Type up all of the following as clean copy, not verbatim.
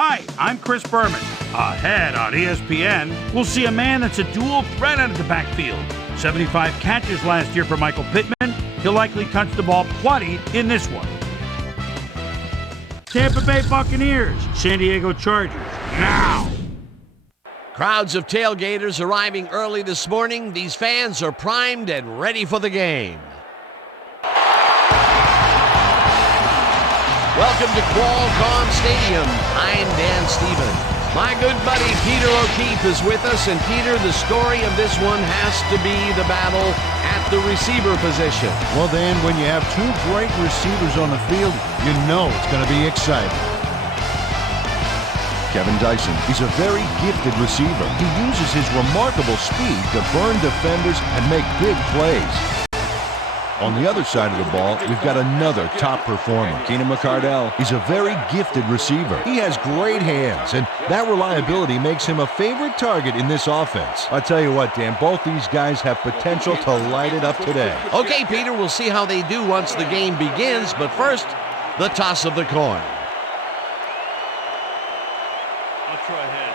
Hi, I'm Chris Berman. Ahead on ESPN, we'll see a man that's a dual threat out of the backfield. 75 catches last year for Michael Pittman. He'll likely touch the ball plenty in this one. Tampa Bay Buccaneers, San Diego Chargers, now. Crowds of tailgaters arriving early this morning. These fans are primed and ready for the game. Welcome to Qualcomm Stadium. I'm Dan Stevens. My good buddy Peter O'Keefe is with us, and Peter, the story of this one has to be the battle at the receiver position. Well, Dan, when you have two great receivers on the field, you know it's going to be exciting. Kevin Dyson, he's a very gifted receiver. He uses his remarkable speed to burn defenders and make big plays. On the other side of the ball, we've got another top performer, Keenan McCardell. He's a very gifted receiver. He has great hands, and that reliability makes him a favorite target in this offense. I tell you what, Dan, both these guys have potential to light it up today. Okay, Peter, we'll see how they do once the game begins, but first, the toss of the coin. I'll try heads.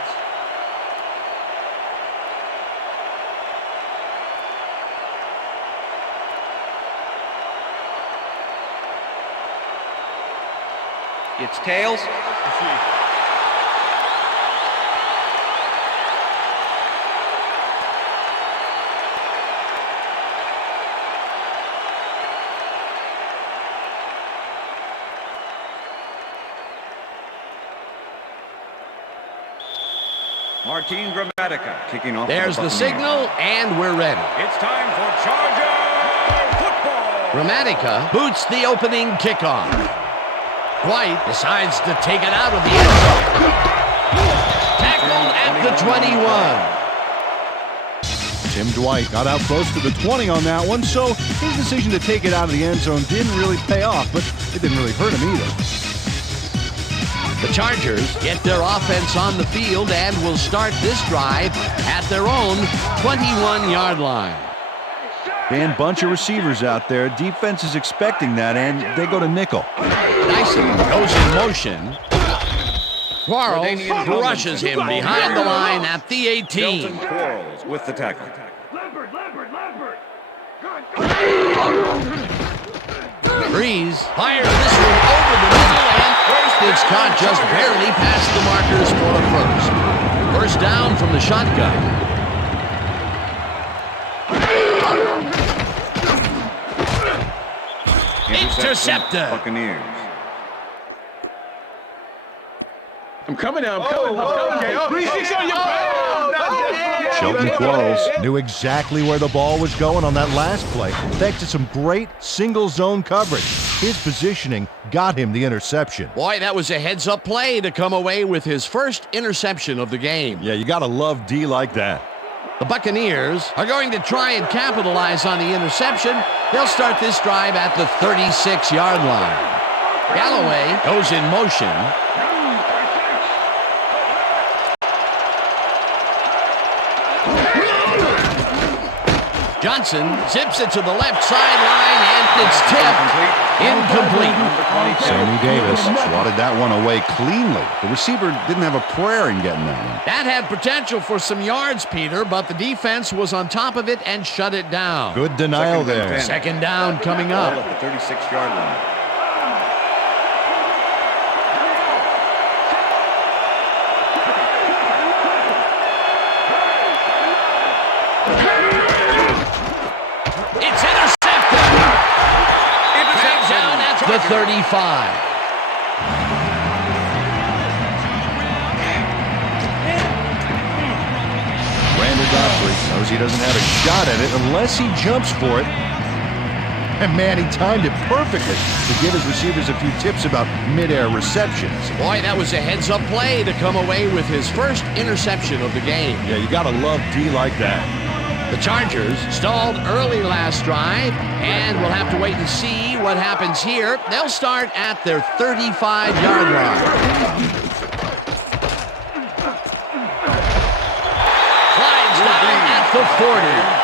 It's tails. Martin Gramatica kicking off. There's the signal, and we're ready. It's time for Charger football. Gramatica boots the opening kickoff. White decides to take it out of the end zone. Tackled at the 21. Tim Dwight got out close to the 20 on that one, so his decision to take it out of the end zone didn't really pay off, but it didn't really hurt him either. The Chargers get their offense on the field and will start this drive at their own 21-yard line. Dan, bunch of receivers out there. Defense is expecting that, and they go to nickel. Dyson goes in motion. Quarles brushes him behind the line at the 18. Quarles with the tackle. Breeze fires this one over the middle, and first it's caught just barely past the markers for a first. First down from the shotgun. Intercepted. Buccaneers. I'm coming now. I'm coming. Shelton Quarles knew exactly where the ball was going on that last play, thanks to some great single-zone coverage. His positioning got him the interception. Boy, that was a heads-up play to come away with his first interception of the game. Yeah, you gotta love D like that. The Buccaneers are going to try and capitalize on the interception. They'll start this drive at the 36-yard line. Galloway goes in motion. Johnson zips it to the left sideline, and it's tipped. Incomplete. Sammy Davis swatted that one away cleanly. The receiver didn't have a prayer in getting that one. That had potential for some yards, Peter, but the defense was on top of it and shut it down. Good denial there. Second down coming up. At the 36-yard line. It's intercepted. Dragged down at the 35. Brandon Godfrey knows he doesn't have a shot at it unless he jumps for it. And man, he timed it perfectly to give his receivers a few tips about mid-air receptions. Boy, that was a heads-up play to come away with his first interception of the game. Yeah, you gotta love D like that. The Chargers stalled early last drive, and we'll have to wait and see what happens here. They'll start at their 35-yard line. Slides down at the 40.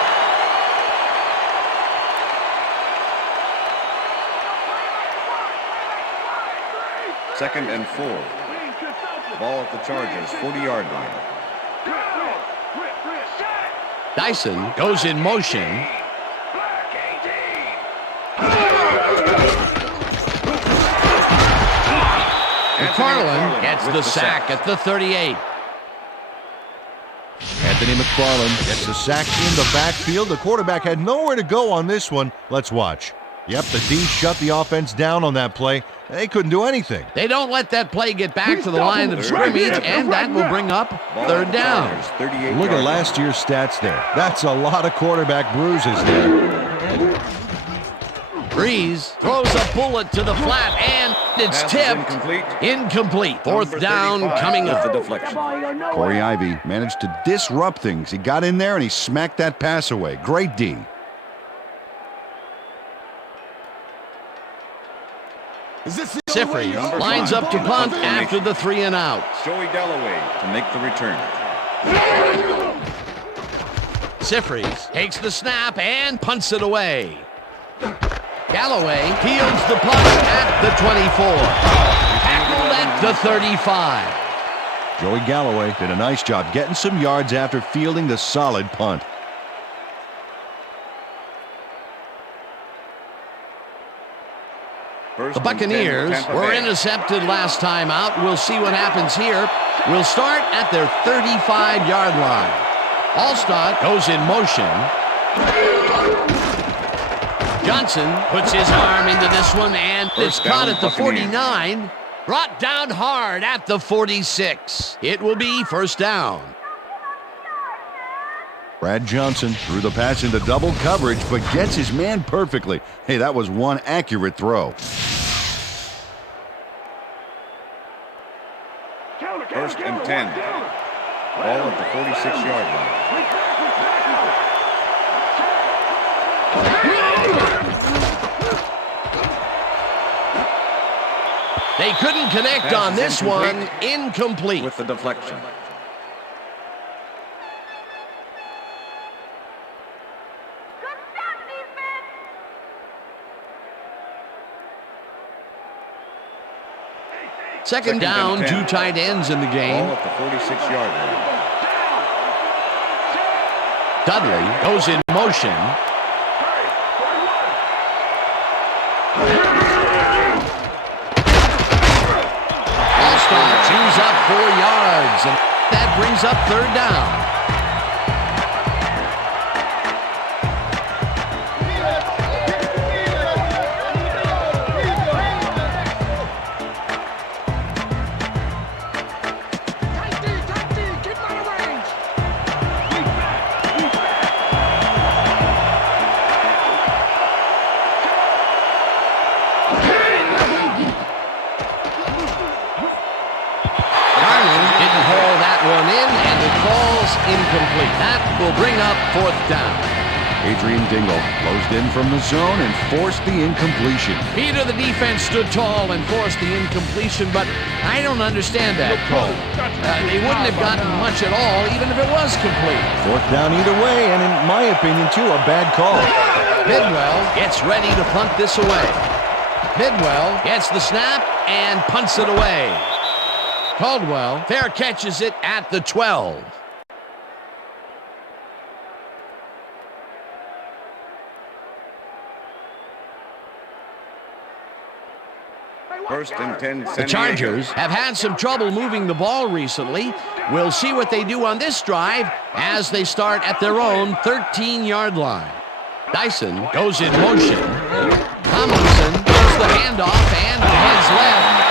Second and 4. Ball at the Chargers, 40-yard line. Dyson goes in motion. McFarland gets the sack at the 38. Anthony McFarland gets the sack in the backfield. The quarterback had nowhere to go on this one. Let's watch. Yep, the D shut the offense down on that play. They couldn't do anything. They don't let that play get back to the line of scrimmage, and that will bring up third down. Look at last year's stats there. That's a lot of quarterback bruises there. Breeze throws a bullet to the flat, and it's tipped. Incomplete. Fourth down coming up. The deflection. Corey Ivy managed to disrupt things. He got in there and he smacked that pass away. Great D. Sifri lines up to punt after the 3 and out. Joey Dalloway to make the return. Sifri takes the snap and punts it away. Galloway fields the punt at the 24. Tackled at the 35. Joey Galloway did a nice job getting some yards after fielding the solid punt. The Buccaneers were intercepted last time out. We'll see what happens here. We'll start at their 35-yard line. Allstott goes in motion. Johnson puts his arm into this one, and it's caught at the 49. Brought down hard at the 46. It will be first down. Brad Johnson threw the pass into double coverage, but gets his man perfectly. Hey, that was one accurate throw. First and 10. Ball at the 46-yard line. They couldn't connect on this one. Incomplete. With the deflection. Second down, 2 tight ends in the game. Ball at the 46-yard line. Dudley goes in motion. Allstott chews up 4 yards, and that brings up third down. Incomplete. That will bring up fourth down. Adrian Dingle closed in from the zone and forced the incompletion. Peter, the defense stood tall and forced the incompletion, but I don't understand that call. They wouldn't have gotten much at all, even if it was complete. Fourth down either way, and in my opinion, too, a bad call. Bidwell gets ready to punt this away. Bidwell gets the snap and punts it away. Caldwell fair catches it at the 12. First and 10. The Chargers have had some trouble moving the ball recently. We'll see what they do on this drive as they start at their own 13-yard line. Dyson goes in motion. Tomlinson does the handoff and heads left.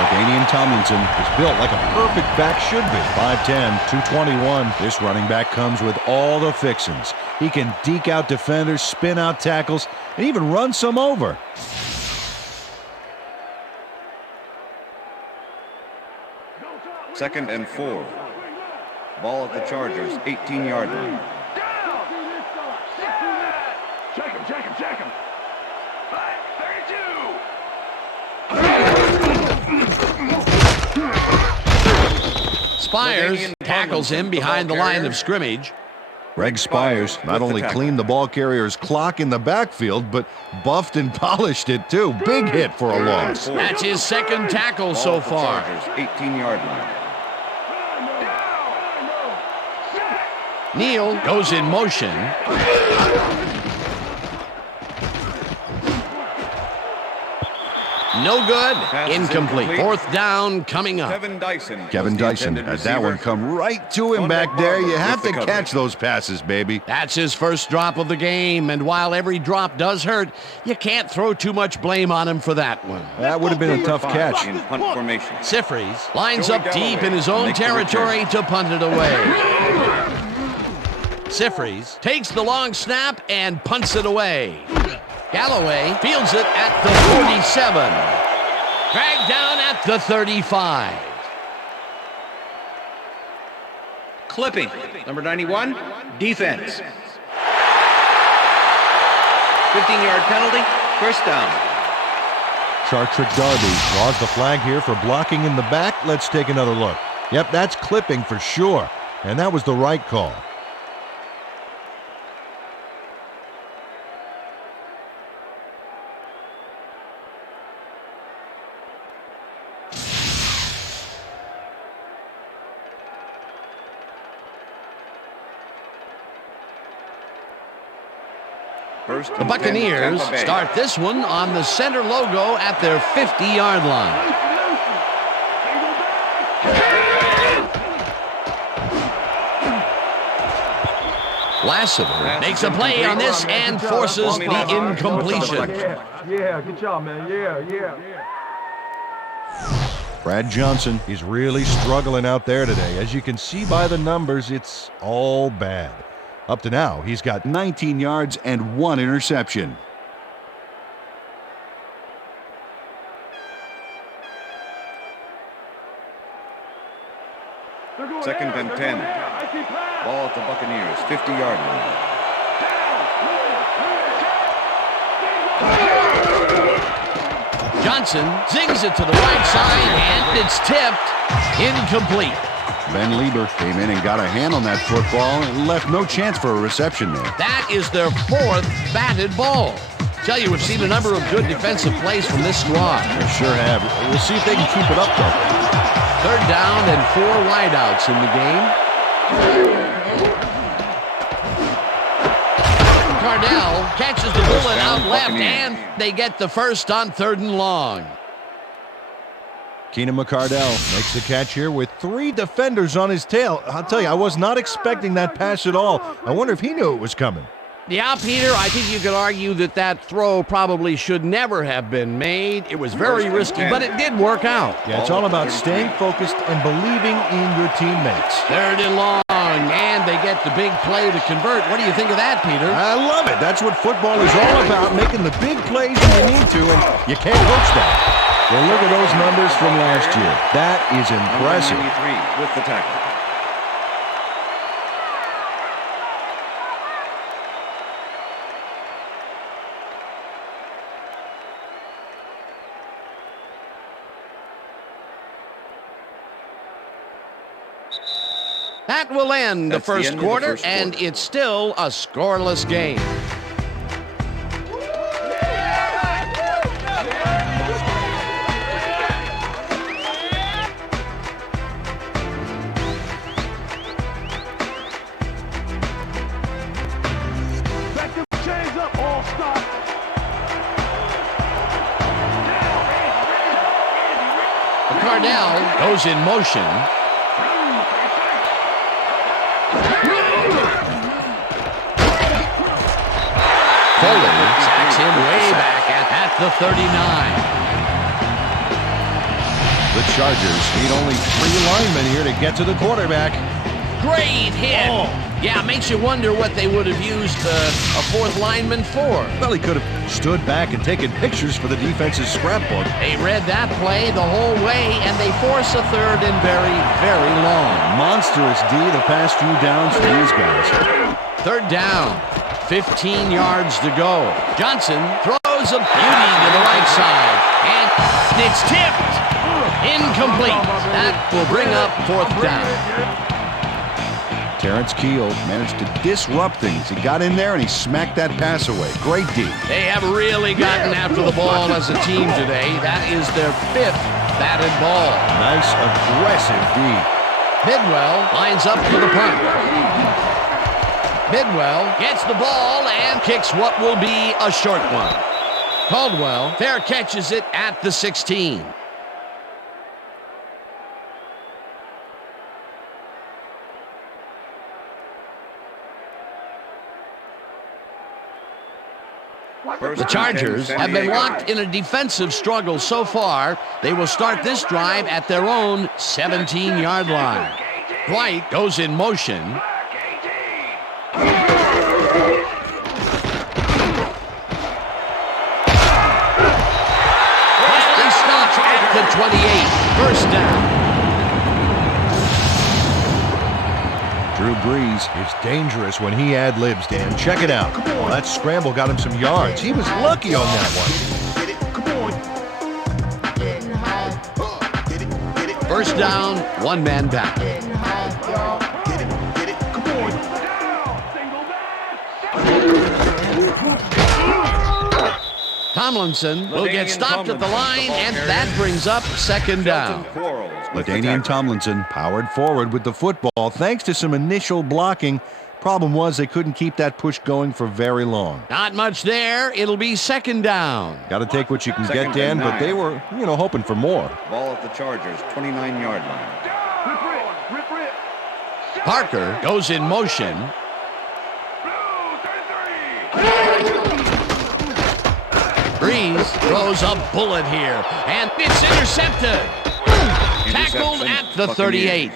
LaDainian Tomlinson is built like a perfect back should be. 5'10", 221. This running back comes with all the fixings. He can deke out defenders, spin out tackles, and even run some over. Second and 4. Ball at the Chargers, 18-yard line. Check him. 32. Spires tackles him behind the line of scrimmage. Greg Spires not only cleaned the ball carrier's clock in the backfield, but buffed and polished it too. Big hit for a loss. That's his second tackle so far. 18-yard line. Neal goes in motion. No good. Incomplete. Fourth down coming up. Kevin Dyson had that one come right to him back there. You have to catch those passes, baby. That's his first drop of the game, and while every drop does hurt, you can't throw too much blame on him for that one. That would have been a tough catch. In punt formation. Sifries lines up deep in his own territory to punt it away. Sifries takes the long snap and punts it away. Galloway fields it at the 47. Dragged down at the 35. Clipping. Number 91, defense. 15-yard penalty, first down. Chartrick Darby draws the flag here for blocking in the back. Let's take another look. Yep, that's clipping for sure. And that was the right call. The Buccaneers start this one on the center logo at their 50-yard line. Lassiter makes a play on this and forces the incompletion. Yeah, good job, man. Yeah. Brad Johnson is really struggling out there today. As you can see by the numbers, it's all bad. Up to now, he's got 19 yards and 1 interception. Second and 10. Ball at the Buccaneers, 50-yard line. Johnson zings it to the right side, and it's tipped. Incomplete. Ben Lieber came in and got a hand on that football and left no chance for a reception there. That is their fourth batted ball. Tell you, we've seen a number of good defensive plays from this squad. They sure have. We'll see if they can keep it up, though. Third down and 4 wideouts in the game. Cardell catches the bullet out left, and they get the first on 3rd and long. Keenan McCardell makes the catch here with 3 defenders on his tail. I'll tell you, I was not expecting that pass at all. I wonder if he knew it was coming. Yeah, Peter, I think you could argue that throw probably should never have been made. It was very risky, but it did work out. Yeah, it's all about staying focused and believing in your teammates. 3rd and long, and they get the big play to convert. What do you think of that, Peter? I love it. That's what football is all about, making the big plays when you need to, and you can't coach that. Well, look at those numbers from last year. That is impressive. 93 with the tackle. That will end the first quarter, and it's still a scoreless game. Cardell goes in motion. Foley sacks him way back at the 39. The Chargers need only 3 linemen here to get to the quarterback. Great hit. Oh. Yeah, makes you wonder what they would have used a 4th lineman for. Well, he could have stood back and taken pictures for the defense's scrapbook. They read that play the whole way, and they force a 3rd and very, very long. Monstrous D the past few downs for these guys. 3rd down, 15 yards to go. Johnson throws a beauty to the right side, and it's tipped. Incomplete. That will bring up 4th down. Terrence Keel managed to disrupt things. He got in there and he smacked that pass away. Great D. They have really gotten after the ball as a team today. That is their 5th batted ball. Nice, aggressive D. Bidwell lines up for the punt. Bidwell gets the ball and kicks what will be a short one. Caldwell fair catches it at the 16. The Chargers have been locked in a defensive struggle so far. They will start this drive at their own 17-yard line. Dwight goes in motion. They stop at the 28. First down. Drew Brees is dangerous when he ad-libs, Dan. Check it out. Oh, that scramble got him some yards. He was lucky on that one. First down, one man back. Tomlinson will get stopped at the line, and that brings up second down. LaDainian Tomlinson powered forward with the football thanks to some initial blocking. Problem was they couldn't keep that push going for very long. Not much there. It'll be second down. Got to take what you can get, Dan, but they were, hoping for more. Ball at the Chargers, 29-yard line. Parker goes in motion. Brees throws a bullet here, and it's intercepted. Tackled at the 38.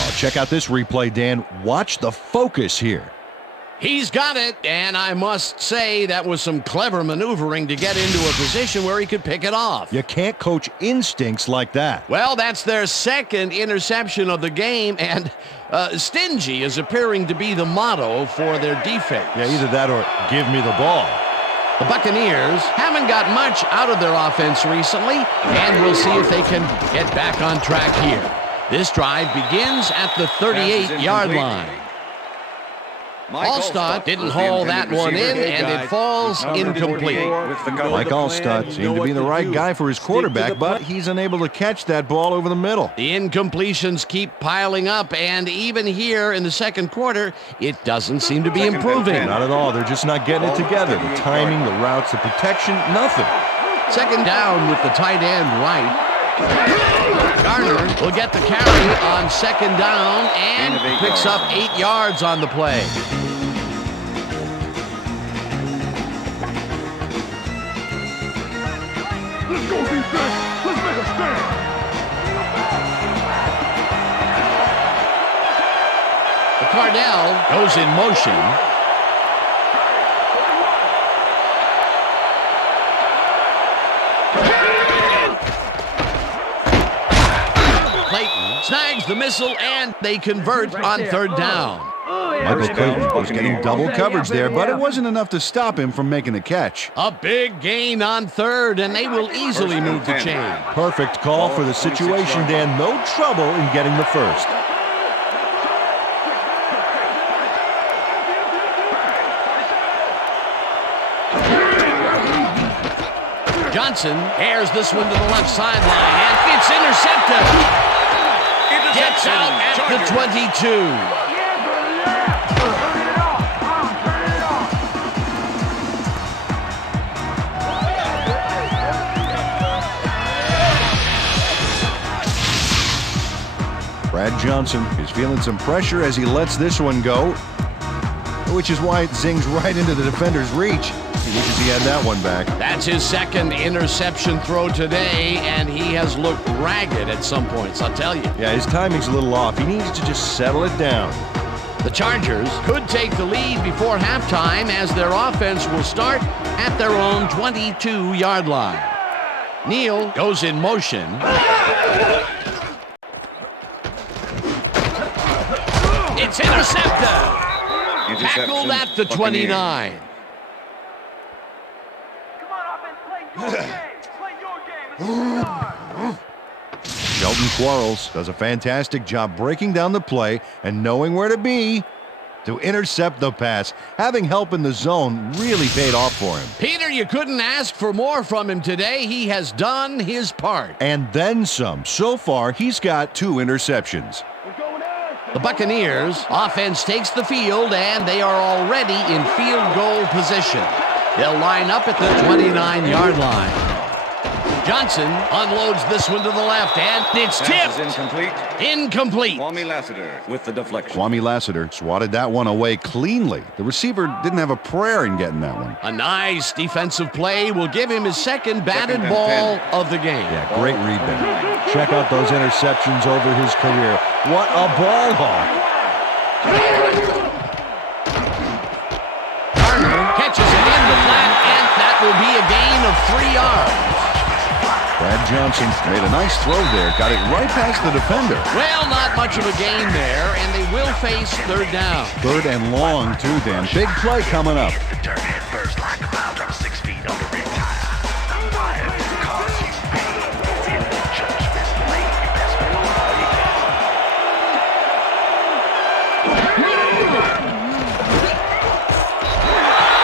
Oh, check out this replay, Dan. Watch the focus here. He's got it, and I must say that was some clever maneuvering to get into a position where he could pick it off. You can't coach instincts like that. Well, that's their second interception of the game, and stingy is appearing to be the motto for their defense. Yeah, either that or give me the ball. The Buccaneers haven't got much out of their offense recently, and we'll see if they can get back on track here. This drive begins at the 38-yard line. Allstott didn't haul that one in, and it falls incomplete. Mike Allstott seemed to be the right guy for his quarterback, but he's unable to catch that ball over the middle. The incompletions keep piling up, and even here in the second quarter, it doesn't seem to be improving. Not at all. They're just not getting it together. The timing, the routes, the protection, nothing. Second down with the tight end right. Garner will get the carry on second down and picks up 8 yards on the play. Let's go, defense. Let's make a stand. The Cardell goes in motion. Snags the missile, and they convert on third down. Michael Clayton was getting double coverage there, but it wasn't enough to stop him from making the catch. A big gain on third, and they will easily move the chain. Perfect call for the situation, Dan. No trouble in getting the first. Johnson airs this one to the left sideline, and it's intercepted. Gets out at the 22. Brad Johnson is feeling some pressure as he lets this one go, which is why it zings right into the defender's reach. He wishes he had that one back. That's his second interception throw today, and he has looked ragged at some points, I'll tell you. Yeah, his timing's a little off. He needs to just settle it down. The Chargers could take the lead before halftime as their offense will start at their own 22-yard line. Neal goes in motion. It's intercepted. Tackled at the 29. Sheldon Quarles does a fantastic job breaking down the play and knowing where to be to intercept the pass. Having help in the zone really paid off for him. Peter, you couldn't ask for more from him today. He has done his part. And then some. So far, he's got 2 interceptions. The Buccaneers offense takes the field, and they are already in field goal position. They'll line up at the 29-yard line. Johnson unloads this one to the left, and it's tipped. Incomplete. Incomplete. Kwame Lassiter with the deflection. Kwame Lassiter swatted that one away cleanly. The receiver didn't have a prayer in getting that one. A nice defensive play will give him his second batted ball of the game. Yeah, great read there. Check out those interceptions over his career. What a ball hawk. Turner catches it in the flat, and that will be a gain of 3 yards. Brad Johnson made a nice throw there. Got it right past the defender. Well, not much of a gain there, and they will face third down. Third and long, too, Dan. Big play coming up.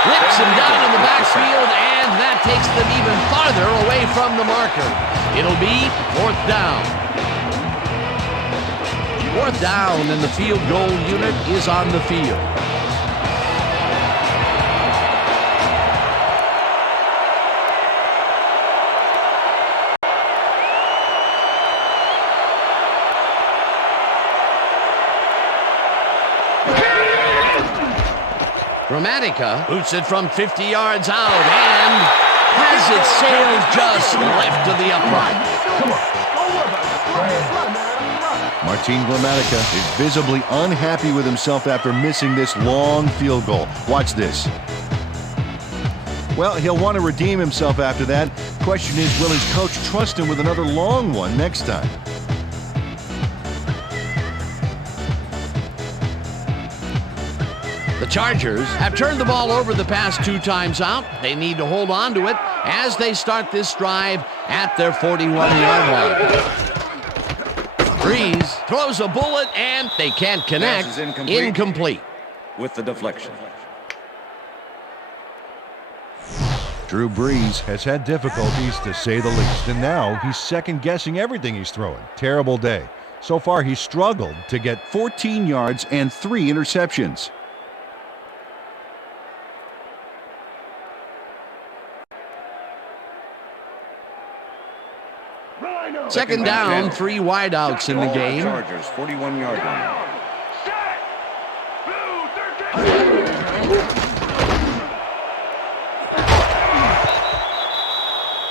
Whips him down in the backfield, and that takes them even farther away from the marker. It'll be 4th down. 4th down, and the field goal unit is on the field. Gramatica boots it from 50 yards out and has it sailed just left of the upright. Martin Gramatica is visibly unhappy with himself after missing this long field goal. Watch this. Well, he'll want to redeem himself after that. Question is, will his coach trust him with another long one next time? The Chargers have turned the ball over the past 2 times out. They need to hold on to it as they start this drive at their 41-yard line. Breeze throws a bullet, and they can't connect. Incomplete. With the deflection. Drew Brees has had difficulties, to say the least, and now he's second-guessing everything he's throwing. Terrible day. So far, he's struggled to get 14 yards and 3 interceptions. Second down, 3 wideouts in the game. Chargers, 41-yard line.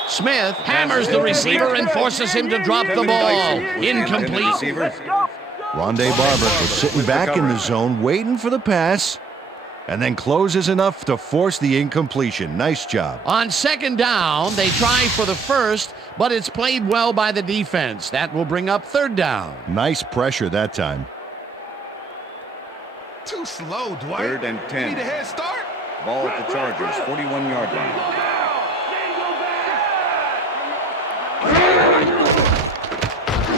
Smith hammers the receiver and forces him to drop the ball. Incomplete. Rondé Barber is sitting back in the zone, waiting for the pass, and then closes enough to force the incompletion. Nice job. On second down, they try for the first, but it's played well by the defense. That will bring up 3rd down. Nice pressure that time. Too slow, Dwight. 3rd and 10. Need a head start. Ball at the Chargers, 41-yard line.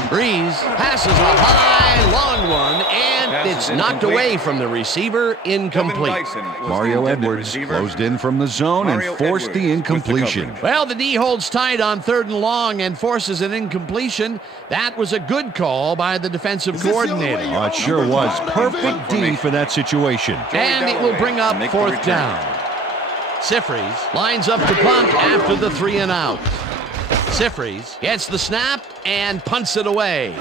Breeze passes a high, long one, and it's knocked away from the receiver. Incomplete. Mario Edwards closed in from the zone and forced the incompletion. Well, the D holds tight on 3rd and long and forces an incompletion. That was a good call by the defensive coordinator. Oh, it sure was. Perfect D for that situation. And it will bring up 4th down. Sifries lines up to punt after the 3 and out. Sifries gets the snap and punts it away.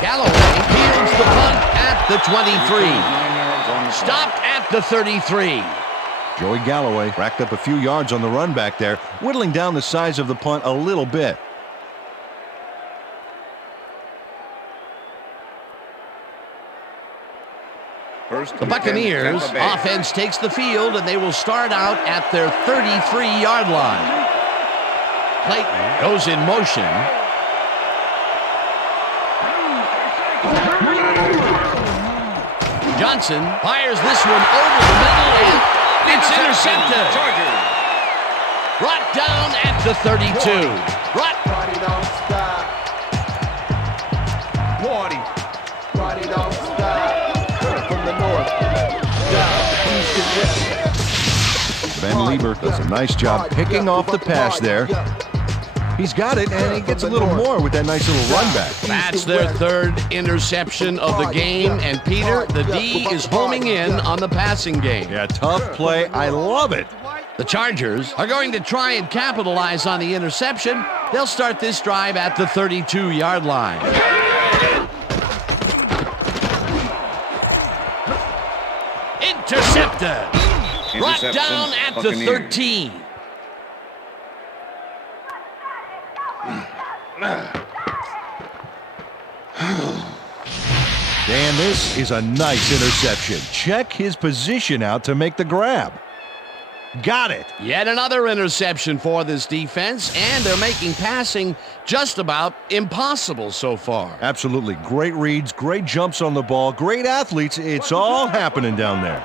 Galloway fields the punt at the 23. Stopped at the 33. Joey Galloway racked up a few yards on the run back there, whittling down the size of the punt a little bit. The Buccaneers offense takes the field, and they will start out at their 33-yard line. Clayton goes in motion. Johnson fires this one over the middle, and it's intercepted. Brought down at the 32. Run. Party don't stop. Party. Party don't stop. From the north, down, east and west. Van Lieber does a nice job picking off the pass there. He's got it, and he gets a little more with that nice little run back. That's their third interception of the game, and Peter, the D is homing in on the passing game. Yeah, tough play. I love it. The Chargers are going to try and capitalize on the interception. They'll start this drive at the 32-yard line. Intercepted. Brought down at the 13. Dan, this is a nice interception. Check his position out to make the grab. Got it. Yet another interception for this defense, and they're making passing just about impossible so far. Absolutely. Great reads, great jumps on the ball, great athletes. It's all happening down there.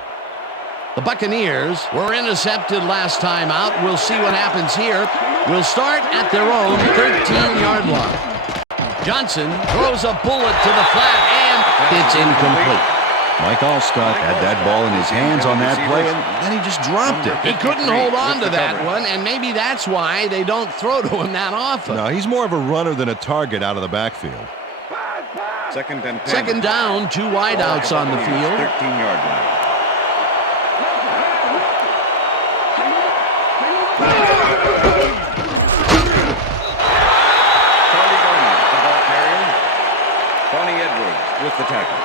The Buccaneers were intercepted last time out. We'll see what happens here. We'll start at their own 13-yard line. Johnson throws a bullet to the flat, and it's incomplete. Mike Allstott had that ball in his hands on that play, and then he just dropped it. He couldn't hold on to that one, and maybe that's why they don't throw to him that often. No, he's more of a runner than a target out of the backfield. Second and 10. Second down, two wideouts on the field. 13-yard line. Charlie Garner, the ball carrier. Bonnie Edwards with the tackle.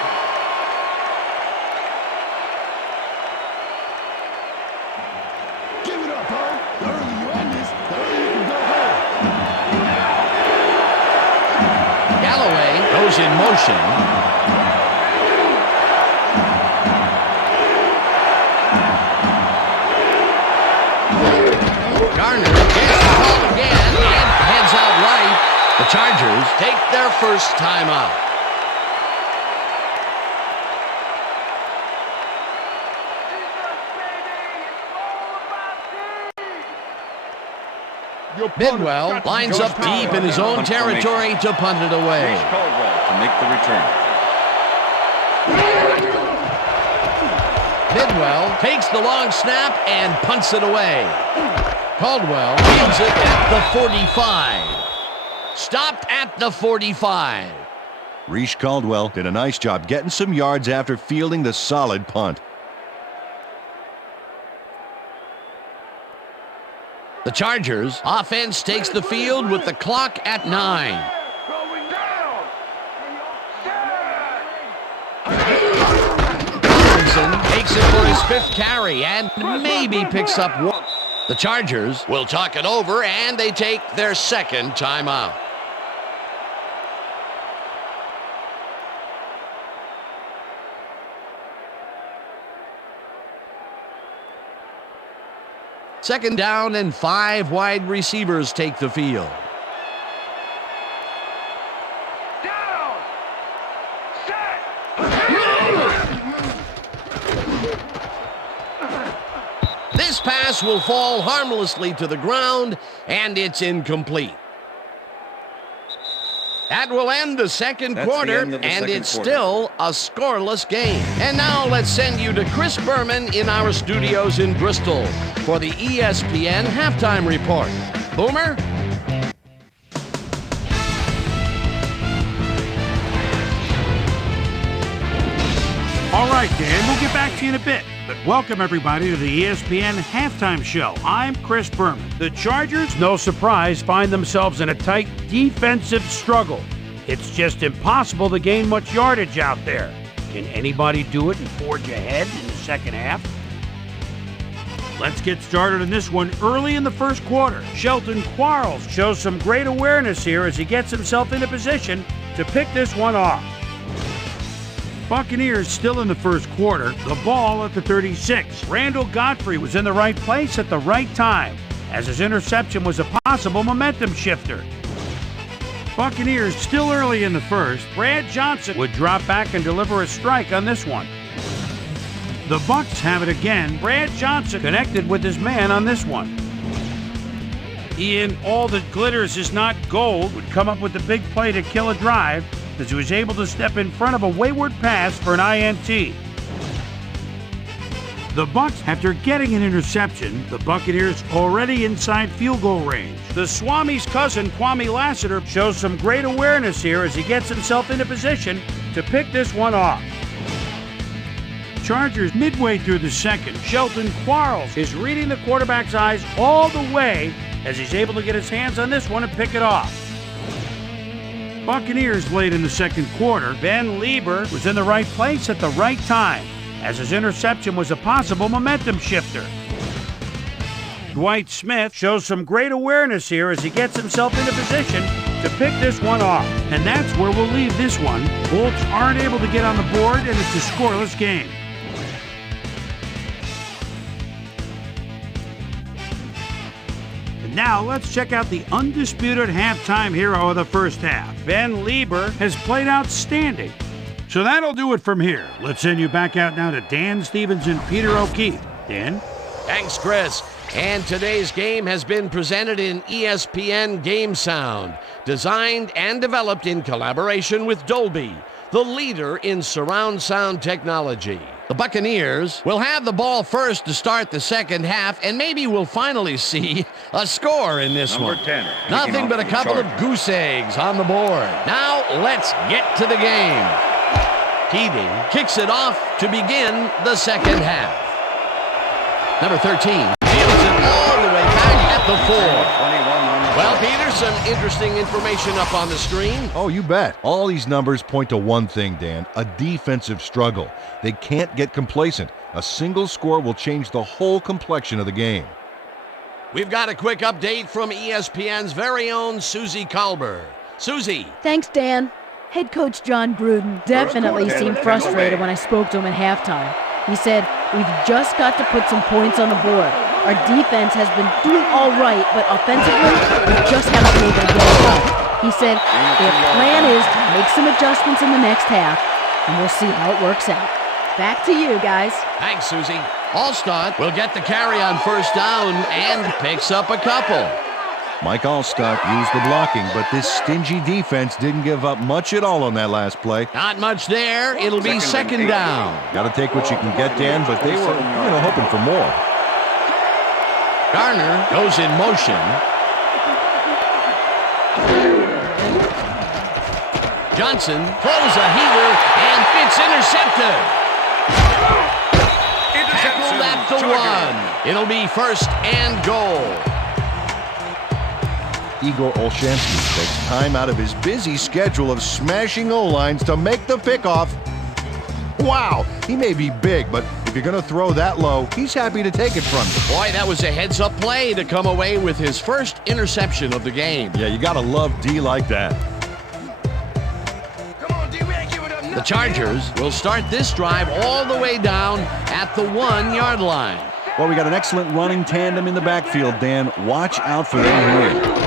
Give it up, huh? The earlier you end this, the earlier you can go home. Galloway goes in motion. Garner gets the ball again and heads out right. The Chargers take their first timeout. Bidwell lines up deep in his own territory to punt it away. Caldwell to make the return. Bidwell takes the long snap and punts it away. Caldwell leads it at the 45. Stopped at the 45. Reese Caldwell did a nice job getting some yards after fielding the solid punt. The Chargers offense takes the field with the clock at 9. Robinson takes it for his fifth carry and maybe picks up one. The Chargers will talk it over, and they take their second timeout. Second down and 5 wide receivers take the field. This pass will fall harmlessly to the ground, and it's incomplete. That will end the second quarter, and it's still a scoreless game. And now let's send you to Chris Berman in our studios in Bristol for the ESPN Halftime Report. Boomer? All right, Dan, we'll get back to you in a bit. But welcome, everybody, to the ESPN Halftime Show. I'm Chris Berman. The Chargers, no surprise, find themselves in a tight defensive struggle. It's just impossible to gain much yardage out there. Can anybody do it and forge ahead in the second half? Let's get started in this one early in the first quarter. Shelton Quarles shows some great awareness here as he gets himself into position to pick this one off. Buccaneers still in the first quarter, the ball at the 36. Randall Godfrey was in the right place at the right time, as his interception was a possible momentum shifter. Buccaneers still early in the first. Brad Johnson would drop back and deliver a strike on this one. The Bucs have it again. Brad Johnson connected with his man on this one. He, in All That Glitters Is Not Gold, would come up with the big play to kill a drive as he was able to step in front of a wayward pass for an INT. The Bucs, after getting an interception, the Buccaneers already inside field goal range. The Swami's cousin, Kwame Lassiter, shows some great awareness here as he gets himself into position to pick this one off. Chargers midway through the second, Shelton Quarles is reading the quarterback's eyes all the way as he's able to get his hands on this one and pick it off. Buccaneers late in the second quarter, Ben Lieber was in the right place at the right time, as his interception was a possible momentum shifter. Dwight Smith shows some great awareness here as he gets himself into position to pick this one off. And that's where we'll leave this one. Bolts aren't able to get on the board, and it's a scoreless game. And now let's check out the undisputed halftime hero of the first half. Ben Lieber has played outstanding. So that'll do it from here. Let's send you back out now to Dan Stevens and Peter O'Keefe. Dan? Thanks, Chris. And today's game has been presented in ESPN Game Sound, designed and developed in collaboration with Dolby, the leader in surround sound technology. The Buccaneers will have the ball first to start the second half, and maybe we'll finally see a score in this Number one. 10. Nothing but a couple of goose eggs on the board. Now let's get to the game. Keating kicks it off to begin the second half. Number 13 fields it all the way back at the 4. 21. Well, Peter, some interesting information up on the screen. Oh, you bet. All these numbers point to one thing, Dan, a defensive struggle. They can't get complacent. A single score will change the whole complexion of the game. We've got a quick update from ESPN's very own Susie Kalber. Susie. Thanks, Dan. Head coach John Gruden definitely seemed frustrated when I spoke to him at halftime. He said, "We've just got to put some points on the board. Our defense has been doing all right, but offensively, we just haven't been able to get it done." He said, "Their plan is to make some adjustments in the next half, and we'll see how it works out." Back to you, guys. Thanks, Susie. Allstott will get the carry on first down and picks up a couple. Mike Allstott used the blocking, but this stingy defense didn't give up much at all on that last play. Not much there. It'll be second down. Got to take what you can get, Dan, but they were, hoping for more. Garner goes in motion. Johnson throws a heater, and it's intercepted. Tackled at the 1. It'll be first and goal. Igor Olshansky takes time out of his busy schedule of smashing O-lines to make the pickoff. Wow, he may be big, but if you're going to throw that low, he's happy to take it from you. Boy, that was a heads-up play to come away with his first interception of the game. Yeah, you got to love D like that. The Chargers will start this drive all the way down at the 1-yard line. Well, we got an excellent running tandem in the backfield, Dan. Watch out for them here.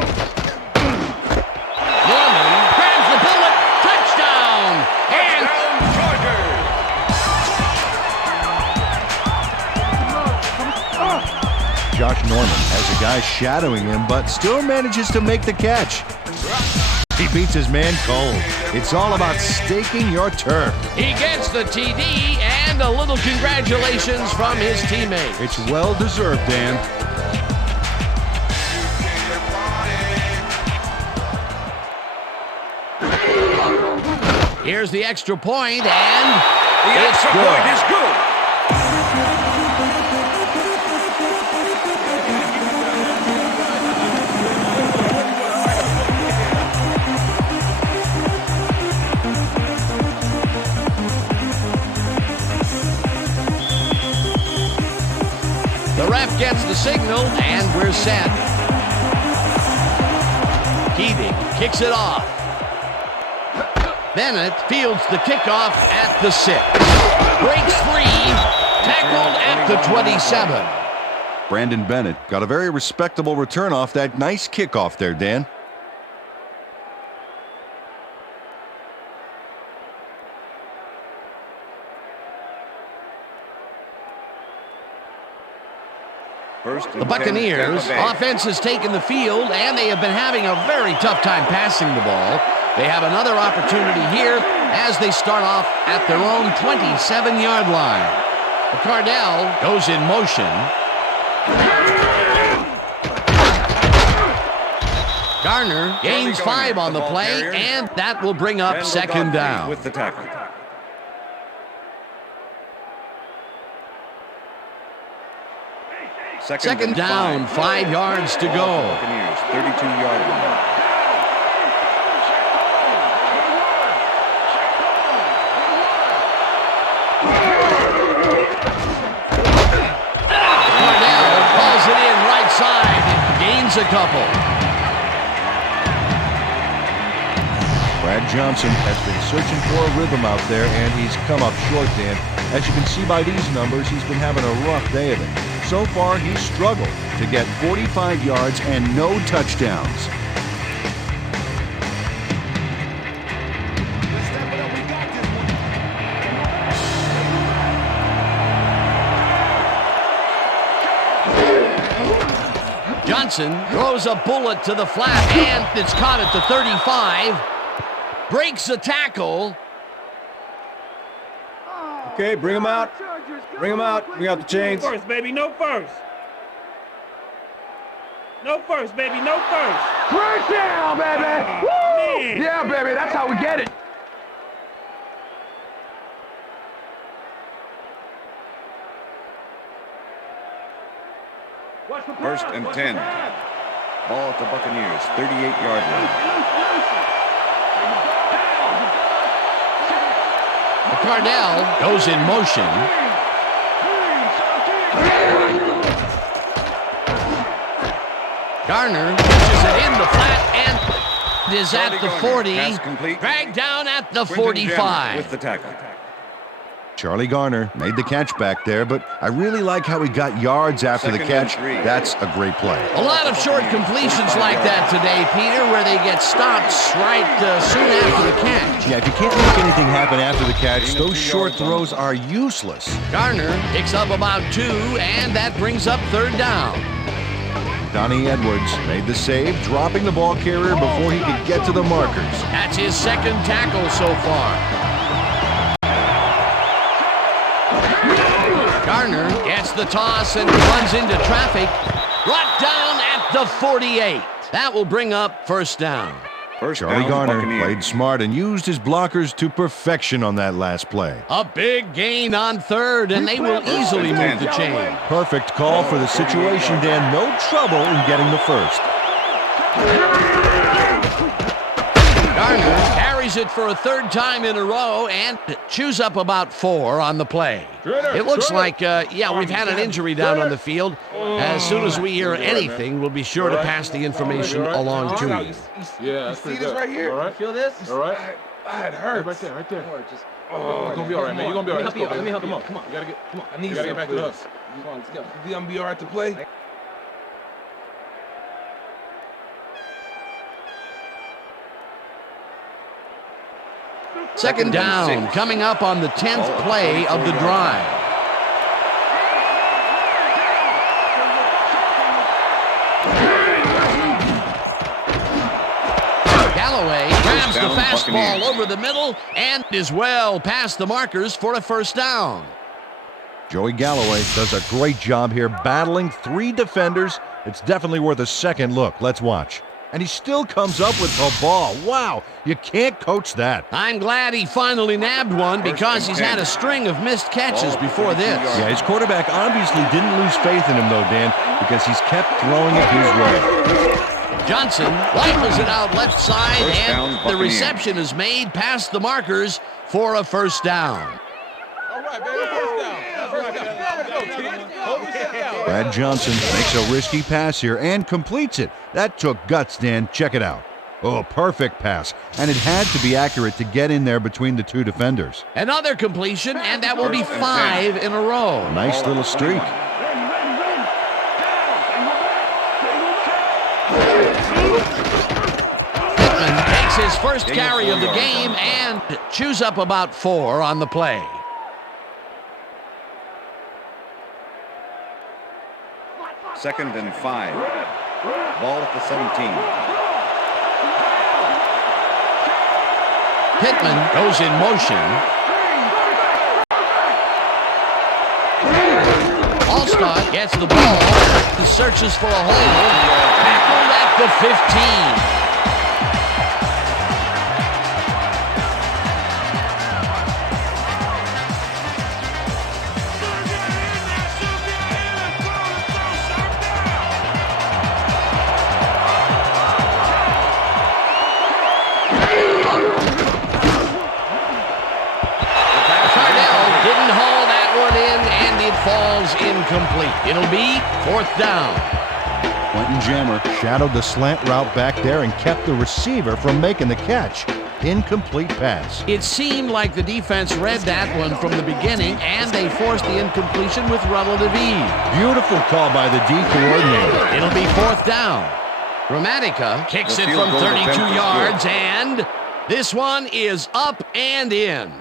Josh Norman has a guy shadowing him, but still manages to make the catch. He beats his man cold. It's all about staking your turf. He gets the TD and a little congratulations from his teammates. It's well deserved, Dan. Here's the extra point, and The extra point is good. The ref gets the signal, and we're set. Keating kicks it off. Bennett fields the kickoff at the 6. Breaks free. Tackled at the 27. Brandon Bennett got a very respectable return off that nice kickoff there, Dan. The Buccaneers offense has taken the field, and they have been having a very tough time passing the ball. They have another opportunity here as they start off at their own 27-yard line. Cardell goes in motion. Garner gains 5 on the play, and that will bring up second down. With the tackle. Second down, 5 yards to go. Buccaneers, 32-yard line. Cardell hauls it in right side and gains a couple. Brad Johnson has been searching for a rhythm out there, and he's come up short, Dan. As you can see by these numbers, he's been having a rough day of it. So far, he's struggled to get 45 yards and no touchdowns. Johnson throws a bullet to the flat, and it's caught at the 35. Breaks a tackle. Okay, bring him out. Bring him out. Bring out the chains. No first, baby. No first. No first, baby. No first. First down, baby. Woo! Man. Yeah, baby. That's how we get it. First and 10. Ball at the Buccaneers, 38-yard line. Cardell goes in motion. Garner pushes it in the flat and is at the 40. Dragged down at the 45. With the tackle. Charlie Garner made the catch back there, but I really like how he got yards after the catch. That's a great play. A lot of short completions like that today, Peter, where they get stopped right soon after the catch. Yeah, if you can't make anything happen after the catch, those short throws are useless. Garner picks up about 2, and that brings up third down. Donnie Edwards made the save, dropping the ball carrier before he could get to the markers. That's his second tackle so far. Garner gets the toss and runs into traffic. Brought down at the 48. That will bring up first down. Charlie Garner played smart and used his blockers to perfection on that last play. A big gain on third, and they will easily move the chain. Perfect call for the situation, Dan. No trouble in getting the first. Garner carries it for a third time in a row and chews up about 4 on the play. It looks like, we've had an injury down on the field. As soon as we hear anything, we'll be sure to pass the information along to you. Yeah, that's pretty good. See this right here? All right. Feel this? All right. It hurts. Right there, right there. Oh, you're going to be all right, man. You're going to be all right. Let me help you. Come on. You got to get, come on. I need you got to get back to us. Come on, let's go. You going to be all right to play? Second down, coming up on the 10th play of the drive. Galloway grabs the fastball over the middle and is well past the markers for a first down. Joey Galloway does a great job here battling 3 defenders. It's definitely worth a second look. Let's watch. And he still comes up with the ball. Wow, you can't coach that. I'm glad he finally nabbed one because he's had a string of missed catches before this. Yeah, his quarterback obviously didn't lose faith in him though, Dan, because he's kept throwing it his way. Johnson rifles it out left side, and the reception is made past the markers for a first down. All right, baby, first down. That's right. Brad Johnson makes a risky pass here and completes it. That took guts, Dan. Check it out. Oh, perfect pass. And it had to be accurate to get in there between the 2 defenders. Another completion, and that will be 5 in a row. Nice little streak. Pittman takes his first carry of the game and chews up about 4 on the play. 2nd and 5. Ball at the 17. Pittman goes in motion. Allstott gets the ball. He searches for a hole. Tackled at the 15. Falls incomplete. It'll be 4th down. Quentin Jammer shadowed the slant route back there and kept the receiver from making the catch. Incomplete pass. It seemed like the defense read that one from the beginning, and they forced the incompletion with relative ease. Beautiful call by the D coordinator. It'll be 4th down. Gramatica kicks it from 32 yards, and this one is up and in.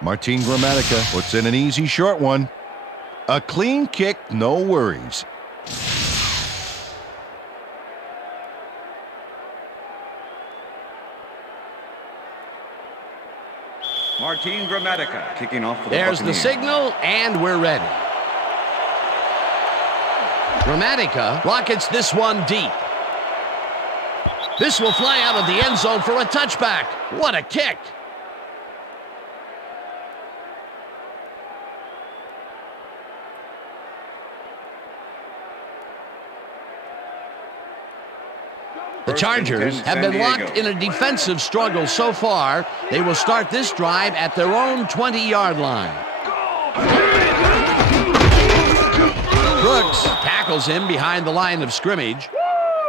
Martin Gramatica puts in an easy short one. A clean kick, no worries. Martin Gramatica kicking off for the There's Buccaneers. the signal, and we're ready. Gramatica rockets this one deep. This will fly out of the end zone for a touchback. What a kick! The Chargers have been locked in a defensive struggle so far. They will start this drive at their own 20-yard line. Brooks tackles him behind the line of scrimmage.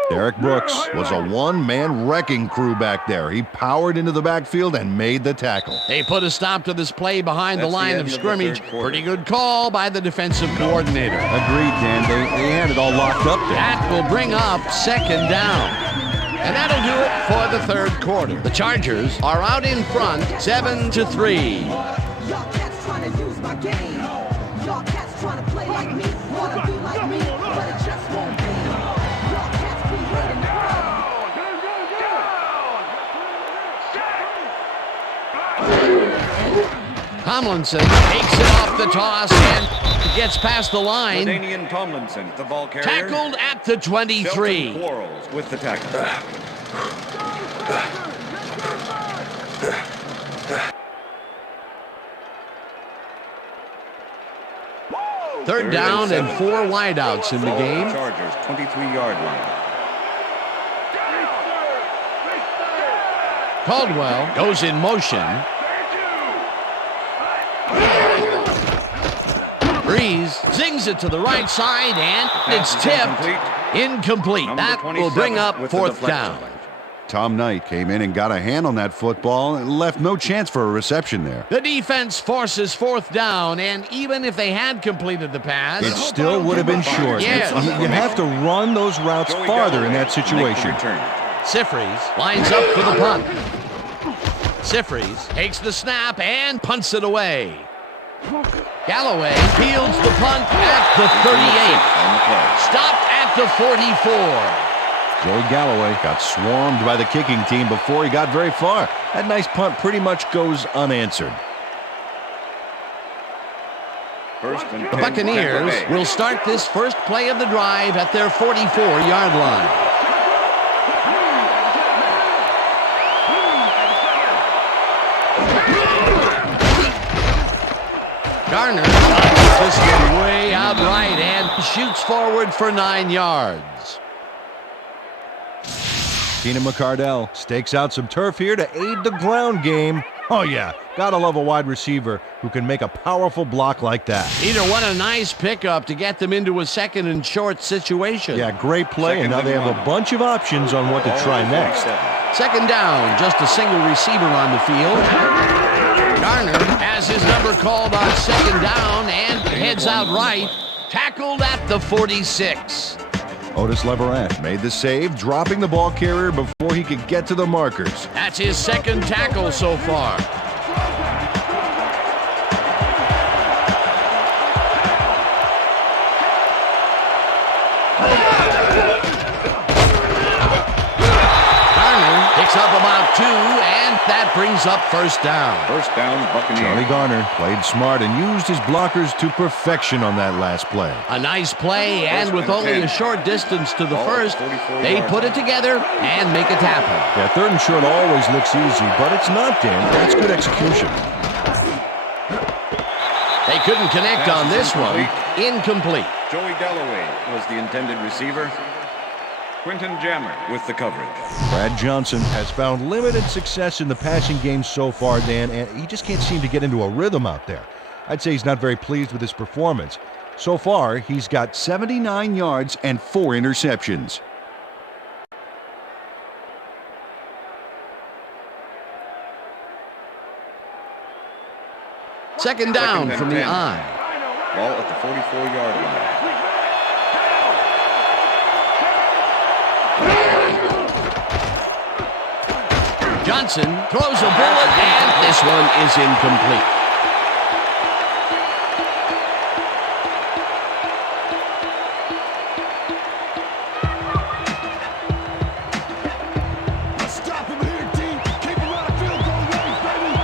Derek Brooks was a one-man wrecking crew back there. He powered into the backfield and made the tackle. They put a stop to this play behind the That's line the of end of the scrimmage. third quarter. Pretty good call by the defensive coordinator. Agreed, Dan. They had it all locked up there. That will bring up 2nd down. And that'll do it for the 3rd quarter. The Chargers are out in front, 7-3. Y'all cats trying to use my game. Y'all cats trying to play like me. Wanna be like me, but it just won't be. Y'all cats be hating the Tomlinson takes it off the toss and gets past the line. LaDainian Tomlinson, the ball carrier. Tackled at the 23. Shelton Quarles with the tackle. Third down and 4 wideouts in the game. Chargers, 23-yard line. Caldwell goes in motion. Breeze zings it to the right side, and it's tipped. Incomplete. That will bring up 4th down. Tom Knight came in and got a hand on that football and left no chance for a reception there. The defense forces 4th down, and even if they had completed the pass, It still would have been short. Yes. You have to run those routes farther in that situation. Sifries lines up for the punt. Sifries takes the snap and punts it away. Galloway fields the punt at the 38. Stopped at the 44. Joey Galloway got swarmed by the kicking team before he got very far. That nice punt pretty much goes unanswered. The Buccaneers will start this first play of the drive at their 44-yard line. Garner punts this one way out right and shoots forward for 9 yards. Keenan McCardell stakes out some turf here to aid the ground game. Oh yeah, gotta love a wide receiver who can make a powerful block like that. Peter, what a nice pickup to get them into a 2nd and short situation. Yeah, great play, and now they have a bunch of options on what to try next. 2nd down, just a single receiver on the field. Garner has his number called on 2nd down and heads out right. Tackled at the 46. Otis Leverett made the save, dropping the ball carrier before he could get to the markers. That's his 2nd tackle so far. Garner picks up about 2, and that brings up first down. First down, Buccaneers. Charlie Garner played smart and used his blockers to perfection on that last play. A nice play, and with only a short distance to the first, they put it together and make it happen. Yeah, third and short always looks easy, but it's not, Dan. That's good execution. They couldn't connect on this one. Incomplete. Joey Dalloway was the intended receiver. Quentin Jammer with the coverage. Brad Johnson has found limited success in the passing game so far, Dan, and he just can't seem to get into a rhythm out there. I'd say he's not very pleased with his performance. So far, he's got 79 yards and 4 interceptions. Second down from the I. Ball at the 44-yard line. Johnson throws a bullet, and this one is incomplete. Stop him here, team. Keep him on the field goal range, baby.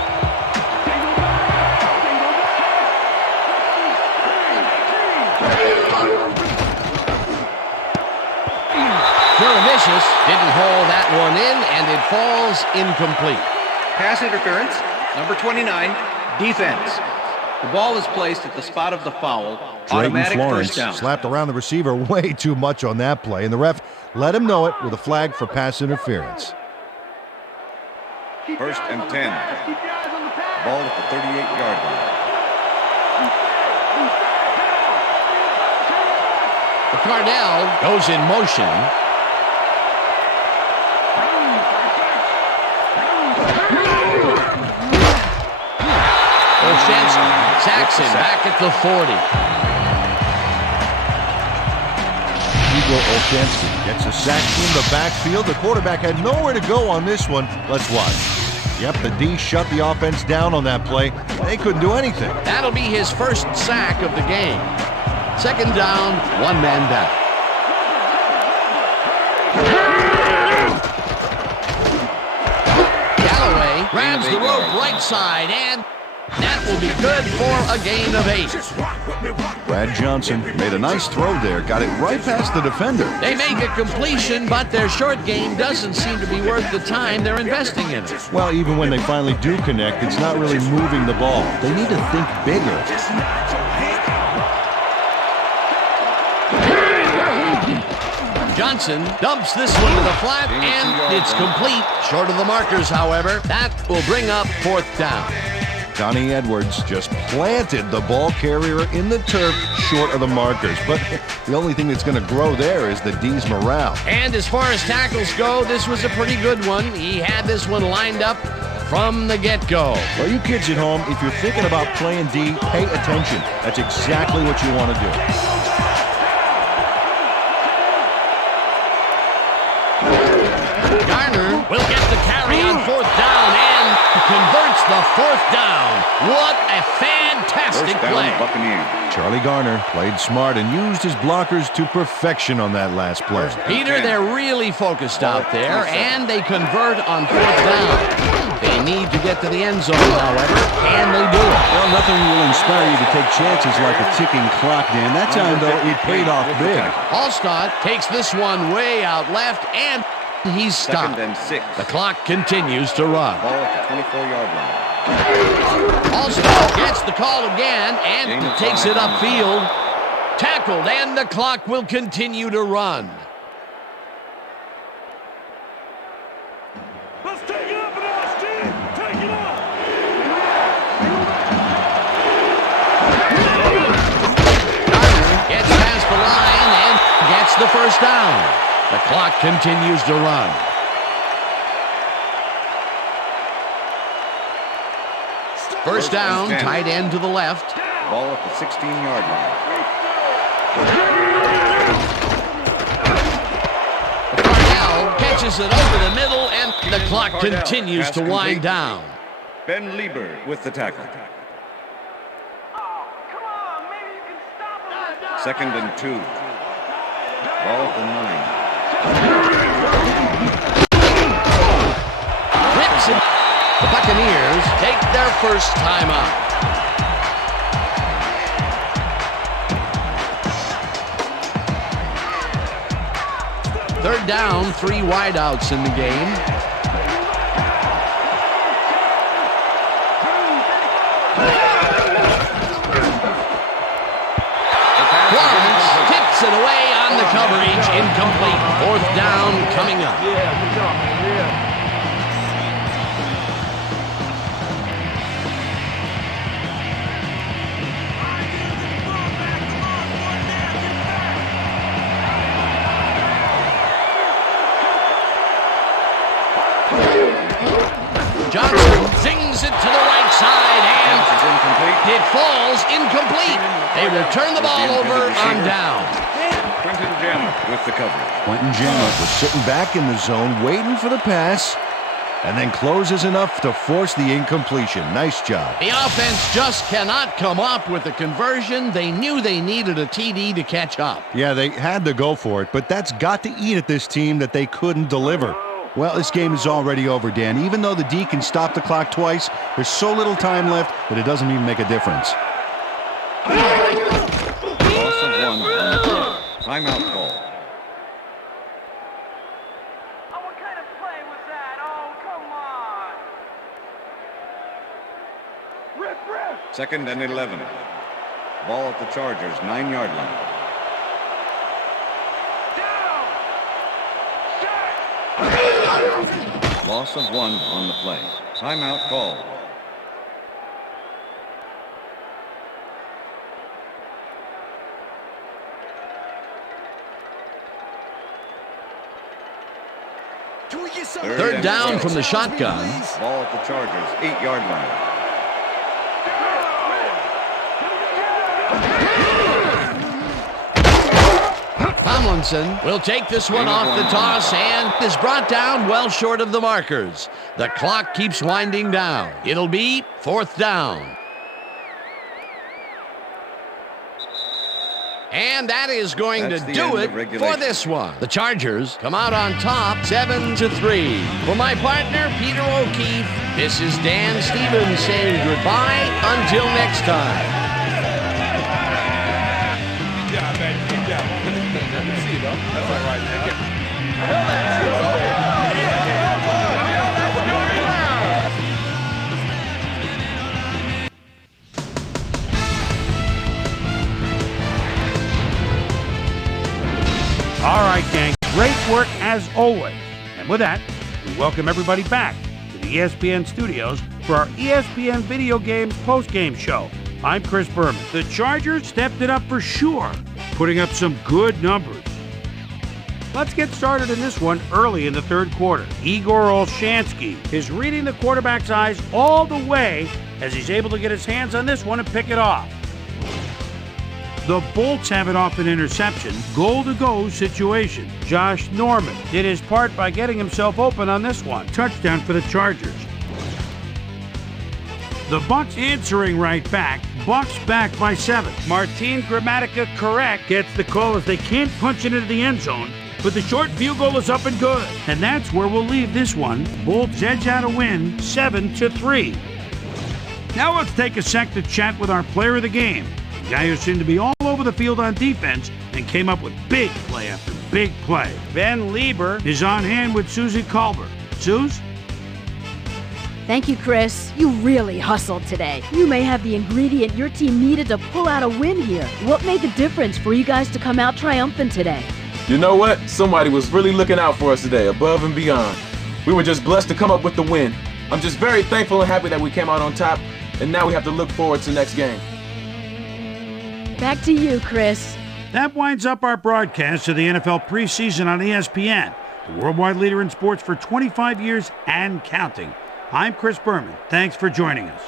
Vicious didn't haul that one in, and it falls incomplete. Pass interference, number 29, defense. The ball is placed at the spot of the foul. Drayton Automatic Florence first down. slapped around the receiver way too much on that play, and the ref let him know it with a flag for pass interference. First and 10. Ball at the 38-yard line. Cardell goes in motion. Olszewski sacks him back at the 40. Igor Olszewski gets a sack in the backfield. The quarterback had nowhere to go on this one. Let's watch. Yep, the D shut the offense down on that play. They couldn't do anything. That'll be his first sack of the game. Second down, one man down. Galloway grabs the rope right side, and that will be good for a gain of 8. Brad Johnson made a nice throw there, got it right past the defender. They make a completion, but their short game doesn't seem to be worth the time they're investing in it. Well, even when they finally do connect, it's not really moving the ball. They need to think bigger. Johnson dumps this one to the flat, and it's complete. Short of the markers, however. That will bring up fourth down. Donnie Edwards just planted the ball carrier in the turf short of the markers. But the only thing that's going to grow there is the D's morale. And as far as tackles go, this was a pretty good one. He had this one lined up from the get-go. Well, you kids at home, if you're thinking about playing D, pay attention. That's exactly what you want to do. Garner will get the carry on fourth down and converts the fourth down. What a fantastic First down, play. Buccaneers. Charlie Garner played smart and used his blockers to perfection on that last play. Peter, they're really focused out there, and they convert on fourth down. They need to get to the end zone, however, and they do it. Well, nothing will inspire you to take chances like a ticking clock, Dan. That time, though, it paid off big. Allstott takes this one way out left, and he's stopped. Second and 6. The clock continues to run. Ball at the 24-yard line. Allstott gets the call again and Gain of takes 5 it on the upfield. Tackled, and the clock will continue to run. Let's take it up a notch, team. Take it up. Garner gets past the line and gets the first down. The clock continues to run. First down, tight end to the left. Ball at the 16-yard line. Cardell catches it over the middle, and the clock Cardell, continues pass to wind complete. down. Ben Lieber with the tackle. Second and 2. Ball at the 9. Rips it. The Buccaneers take their first timeout. Third down, 3 wideouts in the game. Lawrence tips it away on the coverage, incomplete. Fourth down coming up. Yeah, good job, man. Yeah. Johnson zings it to the right side, and it falls incomplete. They will turn the ball over on down. Quentin Jammer with the coverage. Quentin Jammer was sitting back in the zone, waiting for the pass, and then closes enough to force the incompletion. Nice job. The offense just cannot come up with the conversion. They knew they needed a TD to catch up. Yeah, they had to go for it, but that's got to eat at this team that they couldn't deliver. Well, this game is already over, Dan. Even though the D can stop the clock twice, there's so little time left that it doesn't even make a difference. Loss of 1 on the play. Timeout call. What kind of play was that? Oh, come on. 2nd and 11. Ball at the Chargers' 9-yard line. Loss of 1 on the play. Timeout called. Third down from the shotgun. Ball at the Chargers' 8-yard line. Tomlinson will take this one off the toss and is brought down well short of the markers. The clock keeps winding down. It'll be 4th down. And that is going to do it for this one. The Chargers come out on top 7-3. For my partner, Peter O'Keefe, this is Dan Stevens saying goodbye until next time. Good job, baby. Good job. See you, though. That's all right, man. All right, gang. Great work as always. And with that, we welcome everybody back to the ESPN studios for our ESPN Video Games postgame show. I'm Chris Berman. The Chargers stepped it up for sure, putting up some good numbers. Let's get started in this one early in the third quarter. Igor Olshansky is reading the quarterback's eyes all the way as he's able to get his hands on this one and pick it off. The Bolts have it off an interception, goal-to-go situation. Josh Norman did his part by getting himself open on this one. Touchdown for the Chargers. The Bucs answering right back. Bucs back by 7. Martin Gramatica correct gets the call as they can't punch it into the end zone, but the short field goal is up and good. And that's where we'll leave this one. Bolts edge out a win, 7-3. Now let's take a sec to chat with our player of the game. The guy who seemed to be all over the field on defense and came up with big play after big play. Ben Lieber is on hand with Susie Colbert. Suze? Thank you, Chris. You really hustled today. You may have the ingredient your team needed to pull out a win here. What made the difference for you guys to come out triumphant today? You know what? Somebody was really looking out for us today, above and beyond. We were just blessed to come up with the win. I'm just very thankful and happy that we came out on top, and now we have to look forward to next game. Back to you, Chris. That winds up our broadcast of the NFL preseason on ESPN, the worldwide leader in sports for 25 years and counting. I'm Chris Berman. Thanks for joining us.